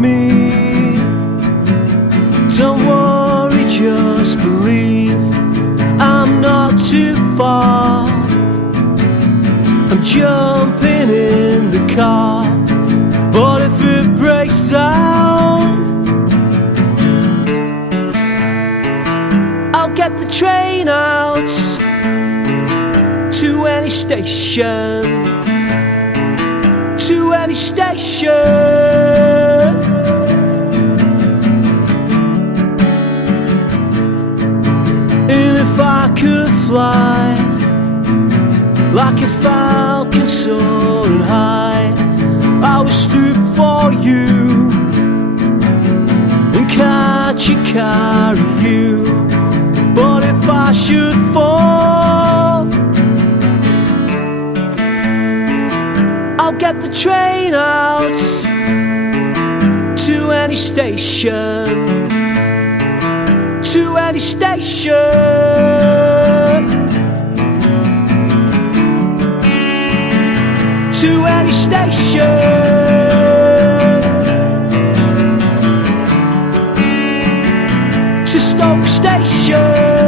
me. Don't worry, just believe I'm not too far. I'm jumping in the car, but if it breaks down, I'll get the train out to any station, to any station. And if I could fly like a falcon soaring high, I would stoop for you and catch and carry you. But if I should fall, I'll get the train out to any station, to any station, to any station, to Stoke Station.